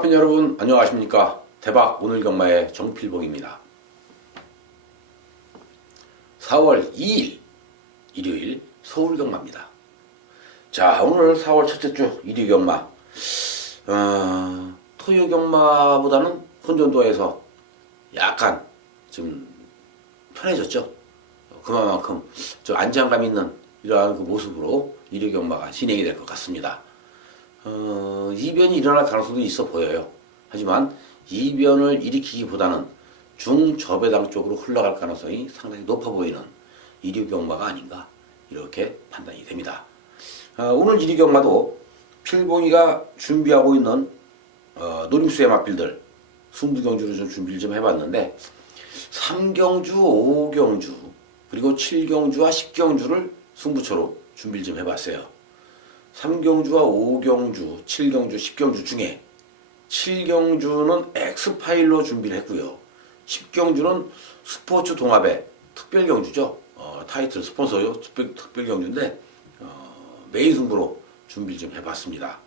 마핀 여러분 안녕하십니까. 대박 오늘 경마의 정필봉입니다. 4월 2일 일요일 서울 경마입니다. 자, 오늘 4월 첫째 주 일요 경마, 토요 경마보다는 혼전도에서 약간 좀 편해졌죠. 그만큼 좀 안정감 있는 이러한 그 모습으로 일요 경마가 진행이 될 것 같습니다. 이변이 일어날 가능성도 있어 보여요. 하지만 이변을 일으키기보다는 중저배당 쪽으로 흘러갈 가능성이 상당히 높아 보이는 일요 경마가 아닌가 이렇게 판단이 됩니다. 오늘 일요 경마도 필봉이가 준비하고 있는 노림수의 막필들 승부경주를 좀 준비를 좀 해봤는데 3경주, 5경주 그리고 7경주와 10경주를 승부처로 준비를 좀 해봤어요. 3경주와 5경주, 7경주, 10경주 중에 7경주는 엑스파일로 준비를 했고요. 10경주는 스포츠 동합의 특별경주죠. 타이틀 스폰서요. 특별경주인데 메인 승부로 준비를 좀 해봤습니다.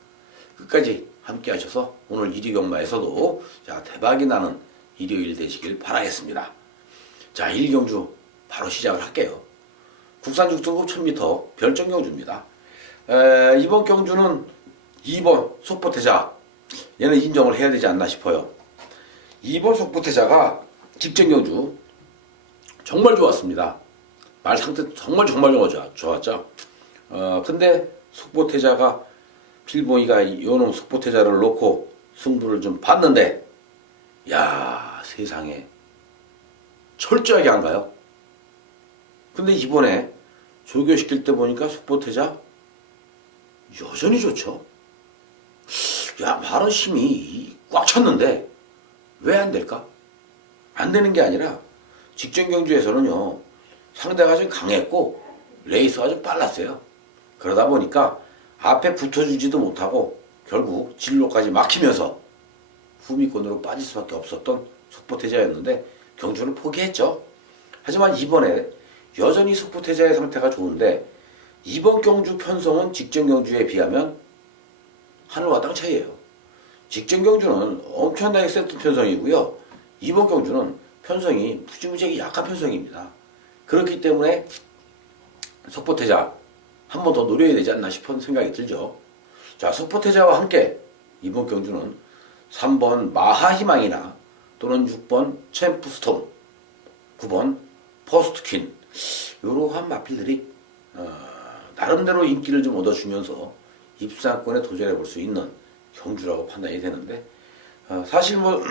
끝까지 함께 하셔서 오늘 1위 경마에서도 대박이 나는 일요일 되시길 바라겠습니다. 자, 1경주 바로 시작을 할게요. 국산 6등급 1000m 별정경주입니다. 이번 경주는 2번 속보태자, 얘는 인정을 해야 되지 않나 싶어요. 2번 속보태자가 직전경주 정말 좋았습니다. 말 상태 정말 좋았죠. 근데 속보태자가 필봉이가 요놈 속보태자를 놓고 승부를 좀 봤는데, 야, 세상에 철저하게 안 가요. 근데 이번에 조교시킬 때 보니까 속보태자 여전히 좋죠. 야, 말은 힘이 꽉 찼는데 왜 안 될까? 안 되는 게 아니라 직전 경주에서는요, 상대가 좀 강했고 레이스가 좀 빨랐어요. 그러다 보니까 앞에 붙어주지도 못하고 결국 진로까지 막히면서 후미권으로 빠질 수밖에 없었던 속보태자였는데 경주를 포기했죠. 하지만 이번에 여전히 속보태자의 상태가 좋은데 이번 경주 편성은 직전 경주에 비하면 하늘과 땅 차이예요. 직전 경주는 엄청나게 센 편성이고요. 이번 경주는 편성이 무지무지하게 약한 편성입니다. 그렇기 때문에 속보태자 한 번 더 노려야 되지 않나 싶은 생각이 들죠. 자, 속보태자와 함께 이번 경주는 3번 마하희망이나 또는 6번 챔프스톰, 9번 포스트퀸 이러한 마필들이 나름대로 인기를 좀 얻어주면서 입상권에 도전해 볼 수 있는 경주라고 판단이 되는데, 사실 뭐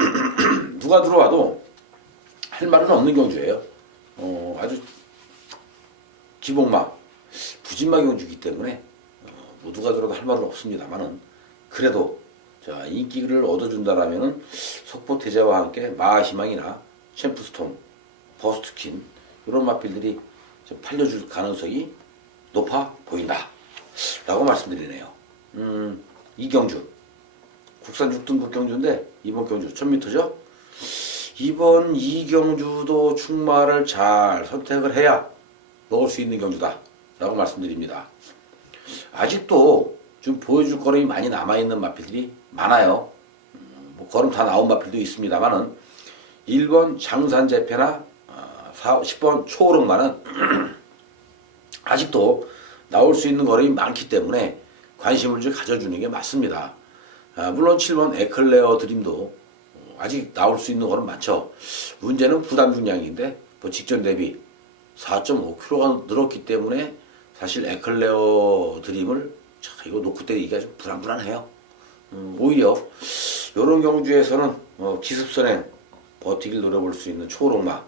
누가 들어와도 할 말은 없는 경주예요. 아주 기복마 부진마 경주이기 때문에 뭐 누가 들어도 할 말은 없습니다만은, 그래도 자, 인기를 얻어준다라면은 속보태자와 함께 마하희망이나 챔프스톰, 버스트킨 이런 마필들이 좀 팔려줄 가능성이 높아 보인다 라고 말씀드리네요. 이 경주 국산 6등급 경주인데 이번 경주 1000m죠. 이번 이 경주도 충마를 잘 선택을 해야 먹을 수 있는 경주다 라고 말씀드립니다. 아직도 좀 보여줄 걸음이 많이 남아있는 마필들이 많아요. 뭐 걸음 다 나온 마필도 있습니다만은 1번 장산재패나 10번 초오름만은 아직도 나올 수 있는 걸음이 많기 때문에 관심을 좀 가져주는 게 맞습니다. 물론 7번 에클레어 드림도 아직 나올 수 있는 걸음 많죠. 문제는 부담 중량인데 뭐 직전 대비 4.5kg가 늘었기 때문에 사실 에클레어 드림을 이거 놓고 때리기가 좀 불안해요. 오히려 이런 경주에서는 기습선에 버티기를 노려볼 수 있는 초록마,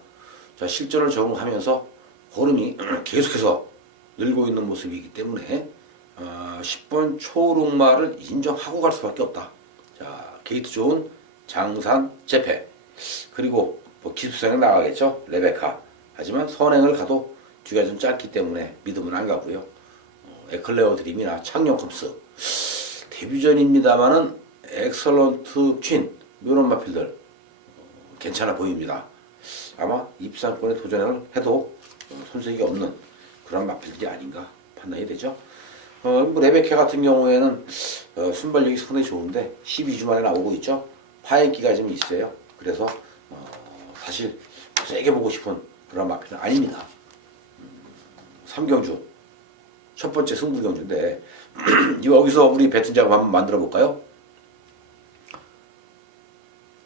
자, 실전을 적응하면서 걸음이 계속해서 늘고 있는 모습이기 때문에 10번 초록마를 인정하고 갈 수밖에 없다. 자, 게이트 좋은 장산 재패, 그리고 뭐 기습선에 나가겠죠, 레베카. 하지만 선행을 가도 뒤가 좀 짧기 때문에 믿음은 안 가고요. 에클레어 드림이나 창룡 컵스 데뷔전입니다만은 엑설런트 퀸 이런 마필들 괜찮아 보입니다. 아마 입상권에 도전을 해도 손색이 없는 그런 마필들이 아닌가 판단이 되죠. 뭐 레베카 같은 경우에는 순발력이 상당히 좋은데 12주 만에 나오고 있죠. 파인기가 좀 있어요. 그래서 사실 세게 보고 싶은 그런 마필은 아닙니다. 3경주 첫 번째 승부경주인데 여기서 우리 배튼 작업 한번 만들어 볼까요?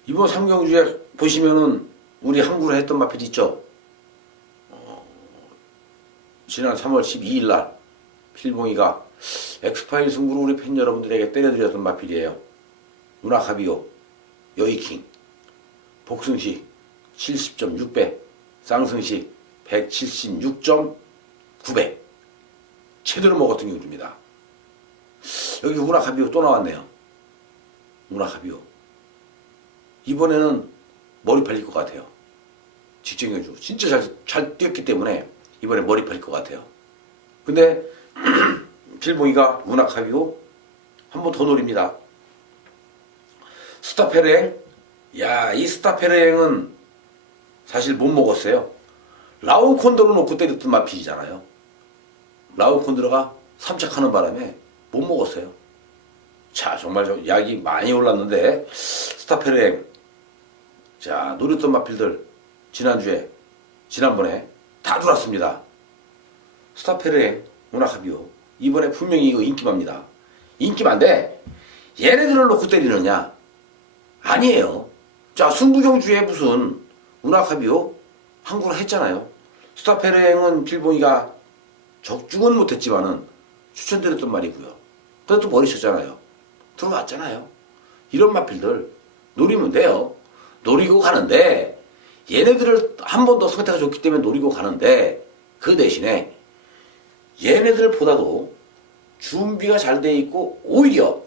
이번 3경주에 보시면은 우리 항구로 했던 마필 있죠. 지난 3월 12일 날 필봉이가 엑스파일 승부로 우리 팬 여러분들에게 때려드렸던 마필이에요. 누나카비오 여의킹 복승시 70.6배 쌍승시 176.9배 제대로 먹었던 경주입니다. 여기 우나카비오 또 나왔네요. 우나카비오 이번에는 머리 팔릴 것 같아요. 직전 경주 진짜 잘 뛰었기 때문에 이번에 머리 팔릴 것 같아요. 근데 필봉이가 우나카비오 한 번 더 노립니다. 스타페르행 이 스타페르행은 사실 못 먹었어요. 라운콘드로 놓고 때렸던 마필이잖아요. 라운콘드로가 삼착하는 바람에 못 먹었어요. 자, 정말 약이 많이 올랐는데 스타페르행 자, 노렸던 마필들 지난번에 다 들어왔습니다. 스타페르행 우나카비오 이번에 분명히 이거 인기만입니다. 인기만데 얘네들을 놓고 때리느냐? 아니에요. 자, 승부경주에 무슨 우나카비오 항구를 했잖아요. 스타페르행은 필봉이가 적중은 못했지만은 추천드렸던 말이고요. 또 머리 쳤잖아요. 들어왔잖아요. 이런 마필들 노리면 돼요. 노리고 가는데 얘네들을 한 번 더 상태가 좋기 때문에 노리고 가는데 그 대신에 얘네들보다도 준비가 잘 돼 있고 오히려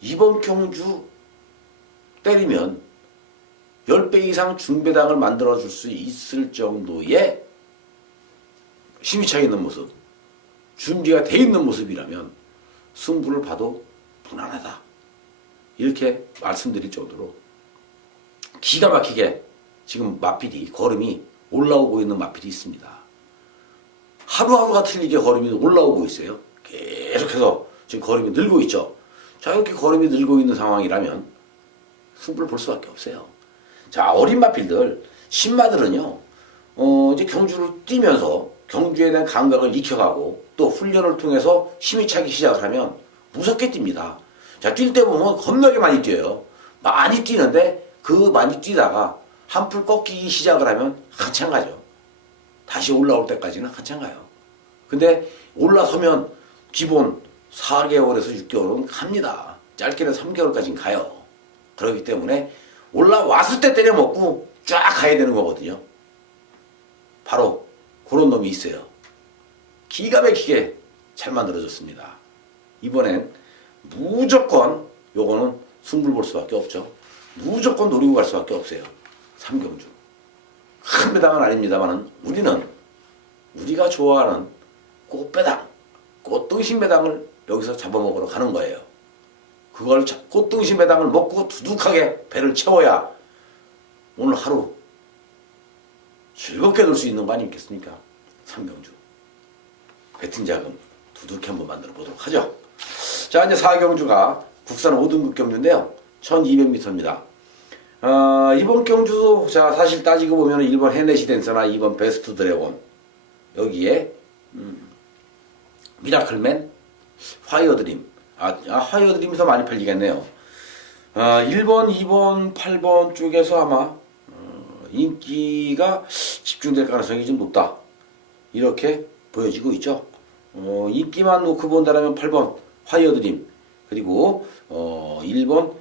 이번 경주 때리면 10배 이상 중배당을 만들어줄 수 있을 정도의 힘이 차 있는 모습, 준비가 돼 있는 모습이라면 승부를 봐도 무난하다. 이렇게 말씀드릴 정도로 기가 막히게 지금 마필이 걸음이 올라오고 있는 마필이 있습니다. 하루하루가 틀리게 걸음이 올라오고 있어요. 계속해서 지금 걸음이 늘고 있죠. 자, 이렇게 걸음이 늘고 있는 상황이라면 승부를 볼 수밖에 없어요. 자, 어린 마필들, 신마들은요, 이제 경주를 뛰면서 경주에 대한 감각을 익혀가고 또 훈련을 통해서 힘이 차기 시작을 하면 무섭게 뜁니다. 자, 뛸 때 보면 겁나게 많이 뛰어요. 많이 뛰는데 그 많이 뛰다가 한풀 꺾이기 시작을 하면 한참 가죠. 다시 올라올 때까지는 한참 가요. 근데 올라서면 기본 4개월에서 6개월은 갑니다. 짧게는 3개월까지는 가요. 그렇기 때문에 올라왔을 때 때려먹고 쫙 가야 되는 거거든요. 바로 그런 놈이 있어요. 기가 막히게 잘 만들어졌습니다. 이번엔 무조건 요거는 승부를 볼 수밖에 없죠. 무조건 노리고 갈 수밖에 없어요. 3경주. 큰 배당은 아닙니다만은 우리가 좋아하는 꽃배당, 꽃등심 배당을 여기서 잡아먹으러 가는 거예요. 그걸 꽃등심 배당을 먹고 두둑하게 배를 채워야 오늘 하루 즐겁게 놀 수 있는 거 아니겠습니까? 3경주. 배팅 자금 두둑히 한번 만들어 보도록 하죠. 자, 이제 4경주가 국산 5등급 경주인데요. 1200m입니다. 이번 경주도 자 사실 따지고 보면 1번 헤네시 댄서나 2번 베스트 드래곤 여기에 미라클맨, 화이어드림 화이어드림이 더 많이 팔리겠네요. 1번, 2번, 8번 쪽에서 아마 인기가 집중될 가능성이 좀 높다 이렇게 보여지고 있죠. 인기만 놓고 본다면 8번 화이어드림 그리고 1번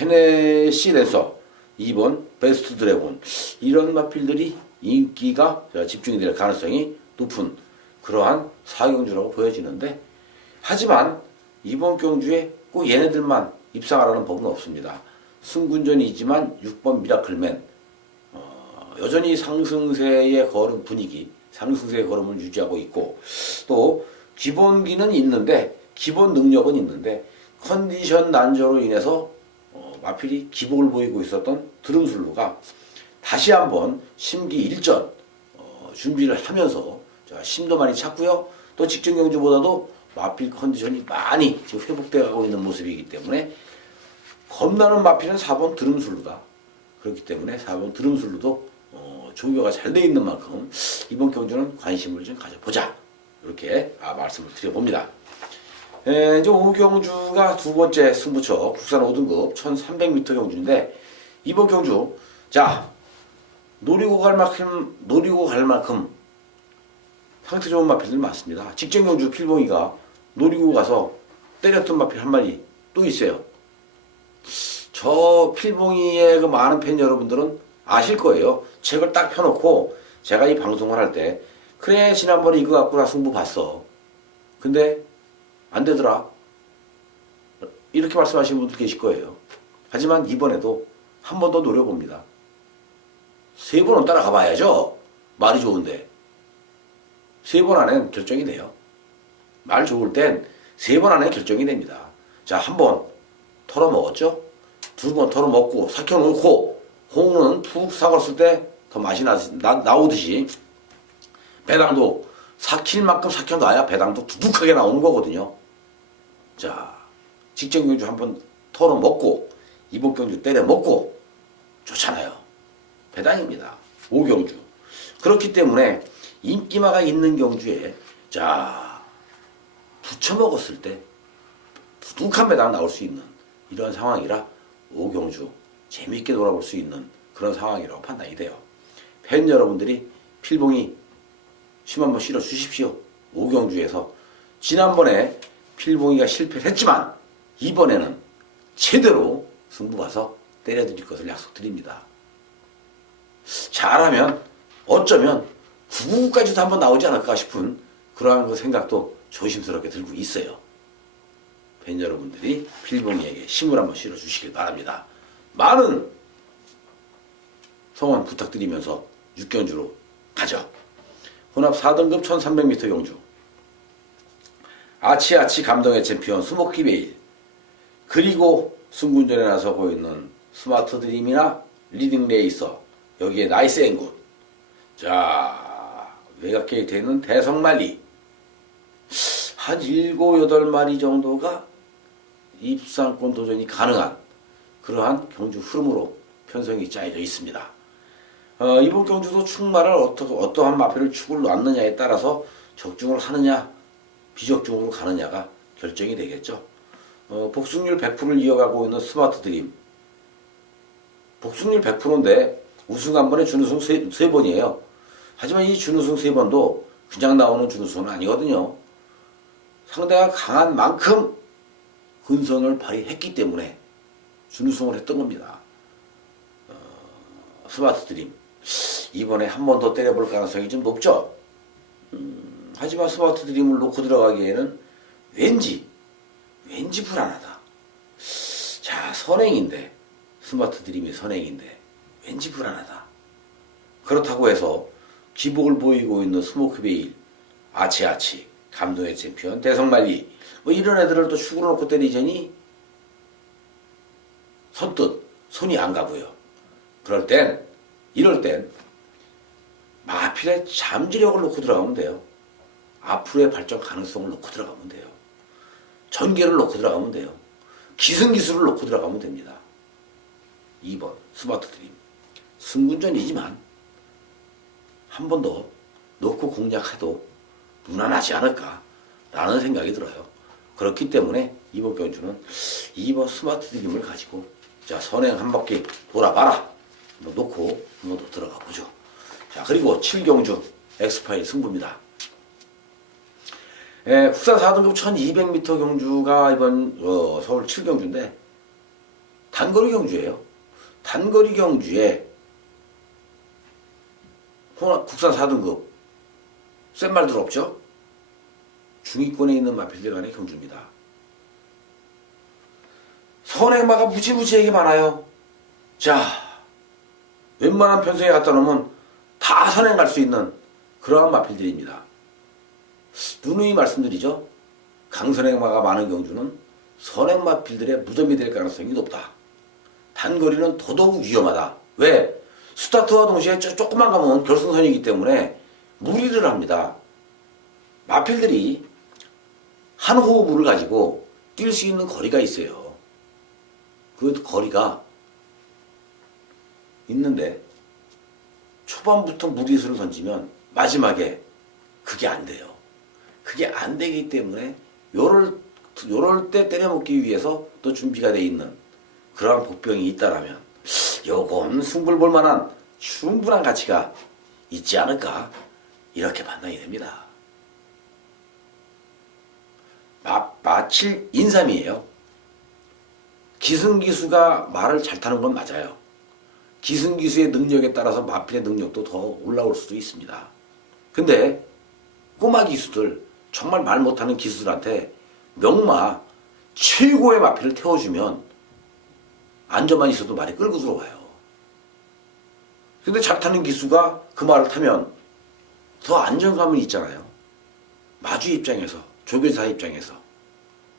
헤네시 댄서 2번 베스트 드래곤 이런 마필들이 인기가 집중이 될 가능성이 높은 그러한 4경주라고 보여지는데 하지만 이번 경주에 꼭 얘네들만 입상하라는 법은 없습니다. 승군전이지만 6번 미라클맨 여전히 상승세의 걸음 분위기 상승세의 걸음을 유지하고 있고 또 기본기는 있는데 기본 능력은 있는데 컨디션 난조로 인해서 마필이 기복을 보이고 있었던 드rum슬로가 다시 한번 심기일전 준비를 하면서 힘도 많이 찼고요. 또 직전 경주보다도 마필 컨디션이 많이 지금 회복돼 가고 있는 모습이기 때문에 겁나는 마필은 4번 드럼슬루다. 그렇기 때문에 4번 드럼슬루도 조교가 잘 돼 있는 만큼 이번 경주는 관심을 좀 가져보자. 이렇게 말씀을 드려봅니다. 이제 5경주가 두 번째 승부처 국산 5등급 1300m 경주인데 이번 경주 자 노리고 갈 만큼 상태 좋은 마필들 많습니다. 직전 경주 필봉이가 노리고 가서 때렸던 마필 한 마리 또 있어요. 저 필봉이의 그 많은 팬 여러분들은 아실 거예요. 책을 딱 펴놓고 제가 이 방송을 할 때 그래 지난번에 이거 갖고 나 승부 봤어. 근데 안 되더라. 이렇게 말씀하시는 분들 계실 거예요. 하지만 이번에도 한 번 더 노려봅니다. 3번은 따라가 봐야죠. 말이 좋은데 3번 안엔 결정이 돼요. 말 좋을 땐 3번 안에 결정이 됩니다. 자, 한 번 털어먹었죠? 2번 털어먹고 삭혀놓고 홍은 푹 삭았을 때 더 맛이 나오듯이 배당도 삭힐 만큼 삭혀놔야 배당도 두둑하게 나오는 거거든요. 자, 직전 경주 한번 털어먹고 이번 경주 때려먹고 좋잖아요. 배당입니다. 5경주. 그렇기 때문에 인기마가 있는 경주에 자 붙여먹었을 때 두둑한 배당 나올 수 있는 이런 상황이라 5경주 재미있게 돌아볼 수 있는 그런 상황이라고 판단이 돼요. 팬 여러분들이 필봉이 심 한번 실어 주십시오. 5경주에서 지난번에 필봉이가 실패를 했지만 이번에는 제대로 승부 봐서 때려드릴 것을 약속드립니다. 잘하면 어쩌면 9구까지도 한번 나오지 않을까 싶은 그러한 그 생각도 조심스럽게 들고 있어요. 팬 여러분들이 필봉이에게 힘을 한번 실어주시길 바랍니다. 많은 성원 부탁드리면서 6경주로 가죠. 혼합 4등급 1300m 경주 아치아치 감동의 챔피언 스모키 베일 그리고 승군전에 나서고 있는 스마트 드림이나 리딩 레이서 여기에 나이스 앵굿 자 외곽계에 되는 대성말리 한 7, 8마리 정도가 입상권 도전이 가능한 그러한 경주 흐름으로 편성이 짜여져 있습니다. 이번 경주도 축마를 어떠한 마필을 축을 놨느냐에 따라서 적중을 하느냐 비적중으로 가느냐가 결정이 되겠죠. 복승률 100%를 이어가고 있는 스마트 드림 복승률 100%인데 우승 한 번에 준우승 세 번이에요. 하지만 이 준우승 3번도 그냥 나오는 준우승은 아니거든요. 상대가 강한 만큼 근성을 발휘했기 때문에 준우승을 했던 겁니다. 스마트 드림 이번에 한 번 더 때려볼 가능성이 좀 높죠. 하지만 스마트 드림을 놓고 들어가기에는 왠지 불안하다. 자 선행인데 스마트 드림이 선행인데 왠지 불안하다. 그렇다고 해서 기복을 보이고 있는 스모크 베일, 아치아치, 감동의 챔피언, 대성말리 뭐 이런 애들을 또 축으로 놓고 때리자니 선뜻 손이 안 가고요. 이럴 땐 마필의 잠재력을 놓고 들어가면 돼요. 앞으로의 발전 가능성을 놓고 들어가면 돼요. 전개를 놓고 들어가면 돼요. 기승기술을 놓고 들어가면 됩니다. 2번 스마트 드림 승군전이지만 한 번 더 놓고 공략해도 무난하지 않을까라는 생각이 들어요. 그렇기 때문에 이번 경주는 2번 스마트 드림을 가지고 자 선행 한 바퀴 돌아봐라 놓고 한 번 더 들어가 보죠. 자 그리고 7경주 엑스파일 승부입니다. 국산 4등급 1200m 경주가 이번 서울 7경주인데 단거리 경주예요. 단거리 경주에 국산 4등급 센 말들 없죠? 중위권에 있는 마필들 간의 경주입니다. 선행마가 무지무지하게 많아요. 자 웬만한 편성에 갖다 놓으면 다 선행 갈 수 있는 그러한 마필들입니다. 누누이 말씀드리죠. 강선행마가 많은 경주는 선행 마필들의 무덤이 될 가능성이 높다. 단거리는 더더욱 위험하다. 왜? 스타트와 동시에 조금만 가면 결승선이기 때문에 무리를 합니다. 마필들이 한 호흡을 가지고 뛸 수 있는 거리가 있어요. 그 거리가 있는데 초반부터 무리수를 던지면 마지막에 그게 안 돼요. 그게 안 되기 때문에 요럴 때 때려먹기 위해서 또 준비가 돼 있는 그러한 복병이 있다라면 요건 승부를 볼 만한 충분한 가치가 있지 않을까 이렇게 판단이 됩니다. 마칠 인삼이에요. 기승기수가 말을 잘 타는 건 맞아요. 기승기수의 능력에 따라서 마필의 능력도 더 올라올 수도 있습니다. 근데 꼬마 기수들, 정말 말 못하는 기수들한테 명마 최고의 마필을 태워주면 안전만 있어도 말이 끌고 들어와요. 근데 잘 타는 기수가 그 말을 타면 더 안정감이 있잖아요. 마주 입장에서, 조교사 입장에서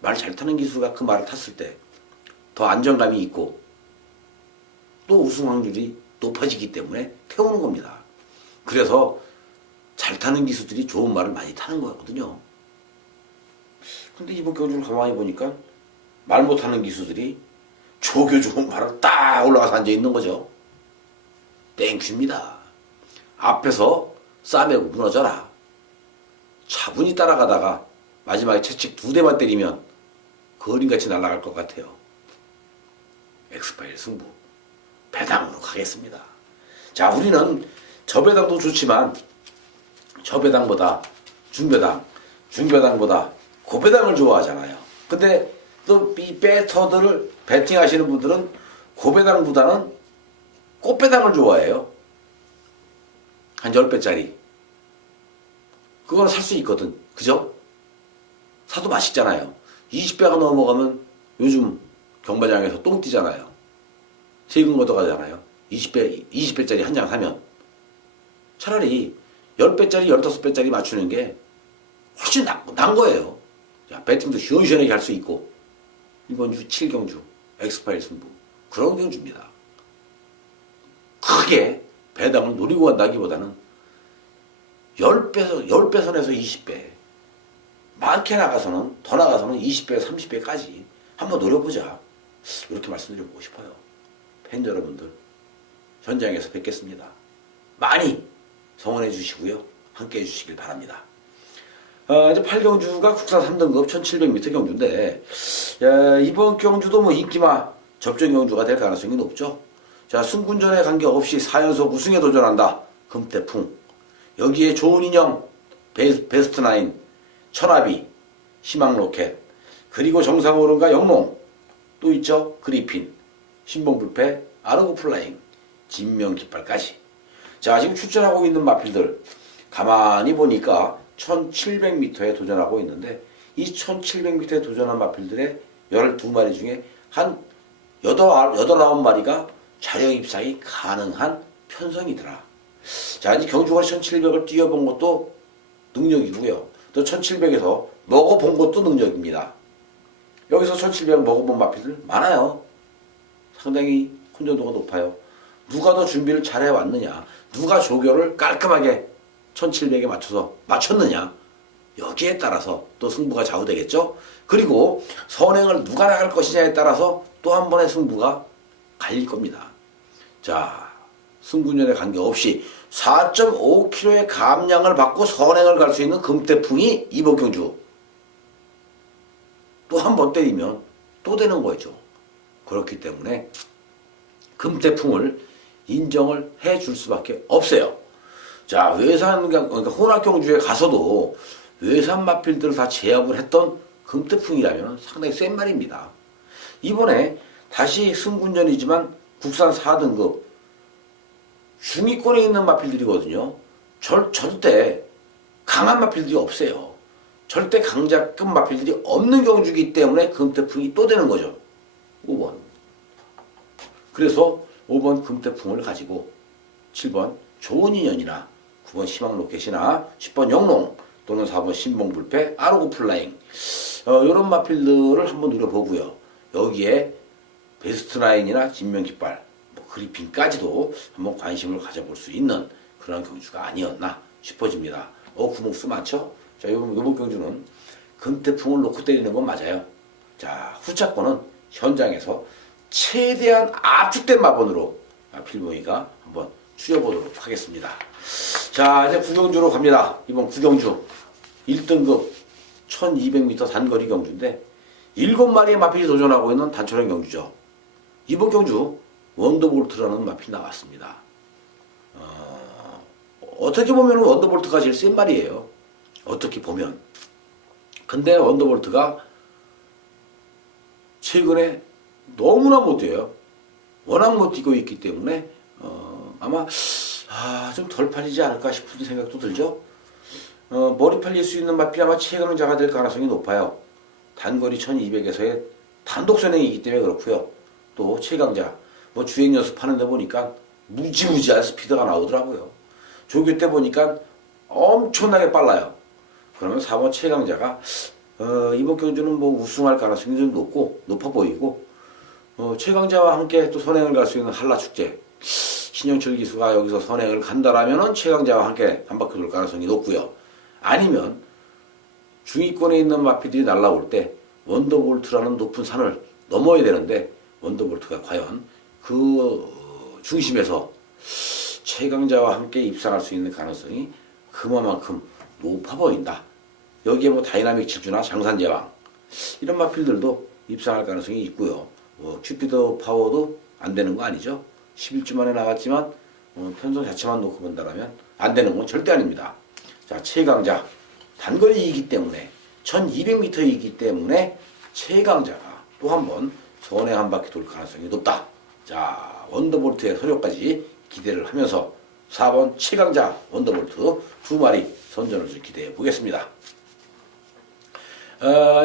말 잘 타는 기수가 그 말을 탔을 때 더 안정감이 있고 또 우승 확률이 높아지기 때문에 태우는 겁니다. 그래서 잘 타는 기수들이 좋은 말을 많이 타는 거거든요. 근데 이번 경주를 가만히 보니까 말 못하는 기수들이 조교 좋은 말을 딱 올라가서 앉아 있는 거죠. 땡큐입니다. 앞에서 싸매고 무너져라. 차분히 따라가다가 마지막에 채찍 2대만 때리면 거린같이 날아갈 것 같아요. 엑스파일 승부 배당으로 가겠습니다. 자, 우리는 저배당도 좋지만 저배당보다 중배당보다 고배당을 좋아하잖아요. 근데 또 이 배터들을 배팅하시는 분들은 고배당보다는 꽃배당을 좋아해요. 한 10배짜리. 그거는 살 수 있거든. 그죠? 사도 맛있잖아요. 20배가 넘어가면 요즘 경마장에서 똥 뛰잖아요. 세금 걷어가잖아요. 20배짜리 한 장 사면. 차라리 10배짜리, 15배짜리 맞추는 게 훨씬 난 거예요. 자, 배팅도 시원시원하게 할 수 있고, 이번 주 7경주, 엑스파일 승부. 그런 경주입니다. 크게 배당을 노리고 간다기보다는 10배 선에서 20배. 많게 나가서는, 더 나가서는 20배, 30배까지 한번 노려보자. 이렇게 말씀드려보고 싶어요. 팬 여러분들, 현장에서 뵙겠습니다. 많이 성원해 주시고요. 함께 해주시길 바랍니다. 이제 8경주가 국산 3등급 1700m 경주인데, 이번 경주도 뭐 인기마 접전 경주가 될 가능성이 높죠. 자, 승군전에 관계없이 4연속 우승에 도전한다. 금태풍. 여기에 좋은 인형, 베스트나인, 천하비, 희망로켓, 그리고 정상오른과 영롱, 또 있죠. 그리핀, 신봉불패, 아르고플라잉, 진명깃발까지. 자, 지금 출전하고 있는 마필들 가만히 보니까 1700m에 도전하고 있는데, 이 1700m에 도전한 마필들의 12마리 중에 한 8, 9마리가 자력 입상이 가능한 편성이더라. 자, 이제 경주거리 1700을 뛰어본 것도 능력이고요. 또 1700에서 먹어본 것도 능력입니다. 여기서 1700 먹어본 마필들 많아요. 상당히 혼전도가 높아요. 누가 더 준비를 잘 해왔느냐, 누가 조교를 깔끔하게 1700에 맞춰서 맞췄느냐, 여기에 따라서 또 승부가 좌우되겠죠. 그리고 선행을 누가 나갈 것이냐에 따라서 또 한 번의 승부가 갈릴 겁니다. 자, 승군전에 관계없이 4.5kg의 감량을 받고 선행을 갈 수 있는 금태풍이 이번 경주 또 한 번 때리면 또 되는 거죠. 그렇기 때문에 금태풍을 인정을 해줄 수밖에 없어요. 자, 외산, 그러니까 혼합경주에 가서도 외산 마필들을 다 제압을 했던 금태풍이라면 상당히 센 말입니다. 이번에 다시 승군전이지만 국산 4등급 중위권에 있는 마필들이거든요. 절대 강한 마필들이 없어요. 절대 강자급 마필들이 없는 경주이기 때문에 금태풍이 또 되는 거죠. 5번. 그래서 5번 금태풍을 가지고 7번 좋은 인연이나 9번 희망로켓이나 10번 영롱 또는 4번 신봉불패, 아르고플라잉 이런 마필들을 한번 노려보고요. 여기에 베스트나인이나 진명깃발, 그리핀까지도 한번 관심을 가져볼 수 있는 그런 경주가 아니었나 싶어집니다. 구목수 많죠? 자, 이번 경주는 금태풍을 놓고 때리는 건 맞아요. 자, 후차권은 현장에서 최대한 압축된 마번으로 필봉이가 한번 추려보도록 하겠습니다. 자, 이제 구경주로 갑니다. 이번 구경주 1등급 1200m 단거리 경주인데 7마리의 마필이 도전하고 있는 단촐한 경주죠. 이번 경주 원더볼트라는 마필이 나왔습니다. 어떻게 보면 원더볼트가 제일 센 말이에요. 어떻게 보면. 근데 원더볼트가 최근에 너무나 못 뛰어요. 워낙 못 뛰고 있기 때문에 아마 좀 덜 팔리지 않을까 싶은 생각도 들죠. 머리 팔릴 수 있는 마필이 아마 최강자가 될 가능성이 높아요. 단거리 1200에서의 단독 선행이기 때문에 그렇고요. 또 최강자 뭐 주행 연습하는데 보니까 무지무지한 스피드가 나오더라고요. 조교 때 보니까 엄청나게 빨라요. 그러면 4번 최강자가 이번 경주는 뭐 우승할 가능성이 좀 높아 보이고 최강자와 함께 또 선행을 갈 수 있는 한라축제 신영철 기수가 여기서 선행을 간다라면은 최강자와 함께 한 바퀴 돌 가능성이 높고요. 아니면 중위권에 있는 마피들이 날라올 때 원더볼트라는 높은 산을 넘어야 되는데 원더볼트가 과연 그 중심에서 최강자와 함께 입상할 수 있는 가능성이 그만큼 높아 보인다. 여기에 뭐 다이나믹 질주나 장산제왕 이런 마필들도 입상할 가능성이 있고요. 큐피더 파워도 안 되는 거 아니죠. 11주 만에 나갔지만 편성 자체만 놓고 본다면 안 되는 건 절대 아닙니다. 자, 최강자 단거리이기 때문에 1200m이기 때문에 최강자가 또 한 번 선행 한 바퀴 돌 가능성이 높다. 자, 원더볼트의 서류까지 기대를 하면서 4번 최강자 원더볼트 2마리 선전을 기대해 보겠습니다.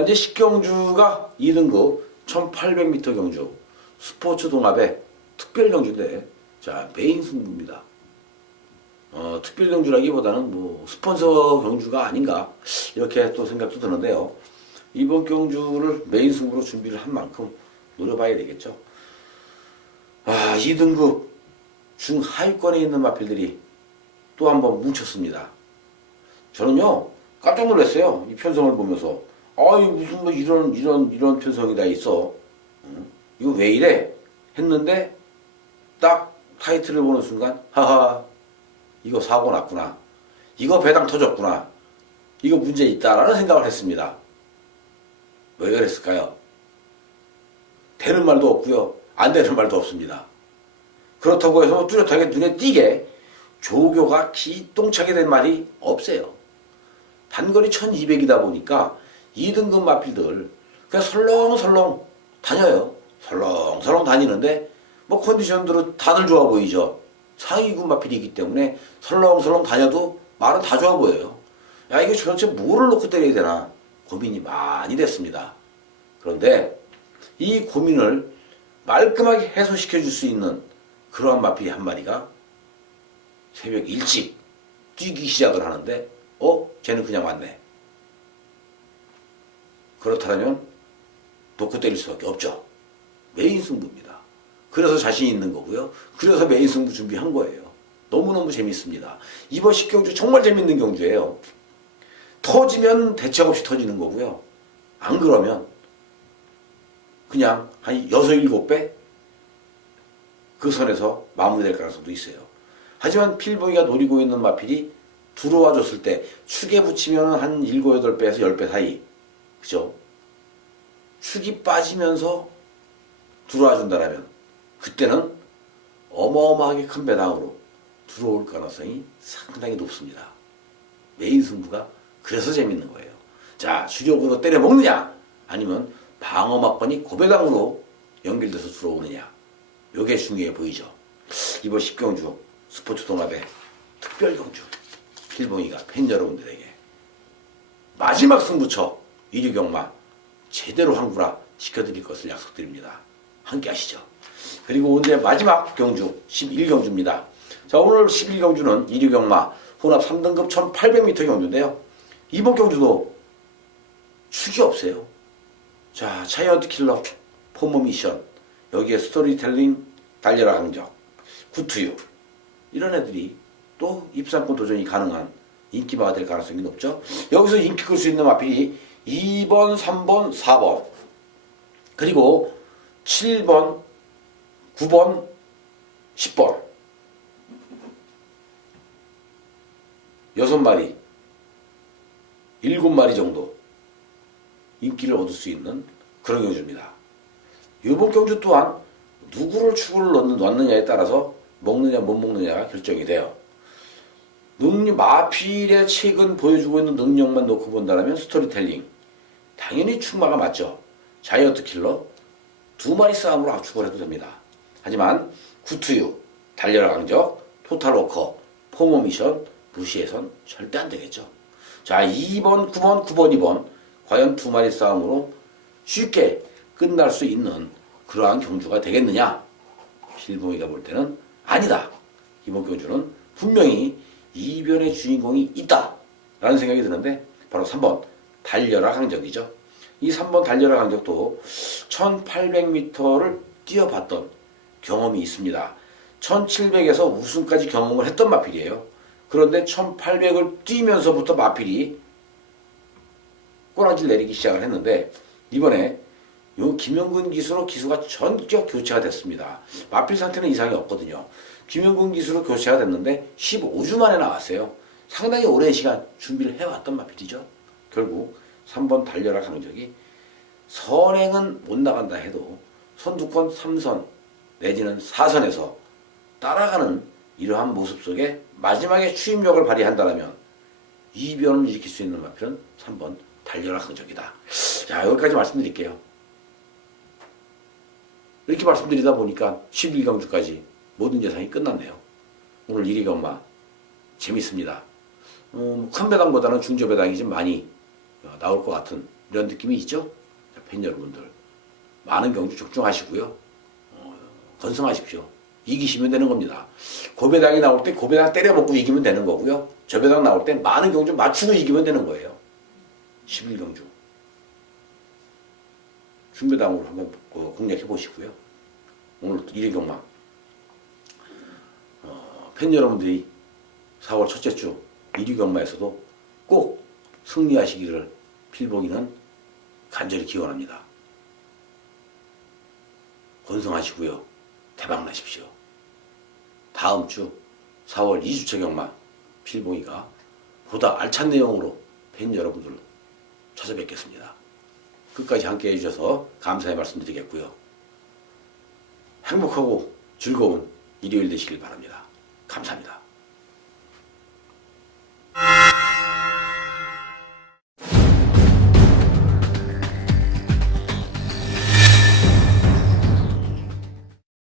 이제 10경주가 2등급 1800m 경주 스포츠 동합의 특별 경주인데 자, 메인 승부입니다. 특별 경주라기보다는 뭐 스폰서 경주가 아닌가 이렇게 또 생각도 드는데요. 이번 경주를 메인 승부로 준비를 한 만큼 노려봐야 되겠죠. 2등급 중하위권에 있는 마필들이 또 한 번 뭉쳤습니다. 저는요 깜짝 놀랐어요. 이 편성을 보면서 무슨 뭐 이런 편성이 다 있어. 이거 왜 이래? 했는데 딱 타이틀을 보는 순간 하하 이거 사고 났구나. 이거 배당 터졌구나. 이거 문제 있다라는 생각을 했습니다. 왜 그랬을까요? 되는 말도 없고요. 안 되는 말도 없습니다. 그렇다고 해서 뚜렷하게 눈에 띄게 조교가 기똥차게 된 말이 없어요. 단거리 1200이다 보니까 2등급 마필들 그냥 설렁설렁 다녀요. 설렁설렁 다니는데 뭐 컨디션들은 다들 좋아 보이죠. 상위군 마필이기 때문에 설렁설렁 다녀도 말은 다 좋아 보여요. 야, 이거 도대체 뭐를 놓고 때려야 되나 고민이 많이 됐습니다. 그런데 이 고민을 말끔하게 해소시켜 줄 수 있는 그러한 마필이 한 마리가 새벽 일찍 뛰기 시작을 하는데 쟤는 그냥 왔네. 그렇다면 놓고 때릴 수밖에 없죠. 메인 승부입니다. 그래서 자신 있는 거고요. 그래서 메인 승부 준비한 거예요. 너무너무 재밌습니다. 이번 10경주 정말 재밌는 경주예요. 터지면 대책 없이 터지는 거고요. 안 그러면 그냥 한 6, 7배 그 선에서 마무리될 가능성도 있어요. 하지만 필봉이가 노리고 있는 마필이 들어와 줬을 때 축에 붙이면 한 7, 8배에서 10배 사이. 그죠? 축이 빠지면서 들어와 준다라면 그때는 어마어마하게 큰 배당으로 들어올 가능성이 상당히 높습니다. 메인 승부가 그래서 재밌는 거예요. 자, 주력으로 때려 먹느냐 아니면 방어막건이 고배당으로 연결돼서 들어오느냐 요게 중요해 보이죠. 이번 10경주 스포츠 동합의 특별 경주 필봉이가 팬 여러분들에게 마지막 승부처 이류경마 제대로 항구라 시켜드릴 것을 약속드립니다. 함께 하시죠. 그리고 오늘의 마지막 경주 11경주입니다. 자, 오늘 11경주는 이류경마 혼합 3등급 1800m 경주인데요. 이번 경주도 축이 없어요. 자, 차이언트 킬러 포머 미션 여기에 스토리텔링 달려라 강적 구투유 이런 애들이 또 입상권 도전이 가능한 인기마가 될 가능성이 높죠. 여기서 인기 끌 수 있는 마필이 2번, 3번, 4번, 그리고 7번, 9번, 10번 6마리, 7마리 정도 인기를 얻을 수 있는 그런 경주입니다. 이번 경주 또한 누구를 축구를 넣느냐에 따라서 먹느냐 못 먹느냐가 결정이 돼요. 마필의 최근 보여주고 있는 능력만 놓고 본다면 스토리텔링 당연히 축마가 맞죠. 자이언트 킬러 2마리 싸움으로 압축을 해도 됩니다. 하지만 구투유, 달려라 강적, 토탈워커, 포모미션 무시해선 절대 안 되겠죠. 자, 2번, 9번, 9번, 2번 과연 2마리 싸움으로 쉽게 끝날 수 있는 그러한 경주가 되겠느냐? 필봉이가 볼 때는 아니다. 이번 경주는 분명히 이변의 주인공이 있다 라는 생각이 드는데 바로 3번 달려라 강적이죠. 이 3번 달려라 강적도 1800m를 뛰어봤던 경험이 있습니다. 1700에서 우승까지 경험을 했던 마필이에요. 그런데 1800을 뛰면서부터 마필이 꼬라지를 내리기 시작을 했는데 이번에 요 김영근 기수로 기수가 전격 교체가 됐습니다. 마필 상태는 이상이 없거든요. 김영근 기수로 교체가 됐는데 15주 만에 나왔어요. 상당히 오랜 시간 준비를 해왔던 마필이죠. 결국 3번 달려라 강적이 선행은 못 나간다 해도 선두권 3선 내지는 4선에서 따라가는 이러한 모습 속에 마지막에 추임력을 발휘한다면 이변을 일으킬 수 있는 마필은 3번 달려라 강적이다. 자, 여기까지 말씀드릴게요. 이렇게 말씀드리다 보니까 11경주까지 모든 예상이 끝났네요. 오늘 1위 경마 재밌습니다. 큰 배당보다는 중저 배당이 좀 많이 나올 것 같은 이런 느낌이 있죠. 자, 팬 여러분들 많은 경주 적중하시고요. 건승하십시오. 이기시면 되는 겁니다. 고배당이 나올 때 고배당 때려먹고 이기면 되는 거고요. 저배당 나올 때 많은 경주 맞추고 이기면 되는 거예요. 11경주 중배당으로 한번 공략해 보시고요. 오늘 1위 경마 팬 여러분들이 4월 첫째 주 1위 경마에서도 꼭 승리하시기를 필봉이는 간절히 기원합니다. 건승하시고요. 대박 나십시오. 다음 주 4월 2주차 경마 필봉이가 보다 알찬 내용으로 팬 여러분들을 찾아뵙겠습니다. 끝까지 함께 해주셔서 감사의 말씀드리겠고요. 행복하고 즐거운 일요일 되시길 바랍니다. 감사합니다.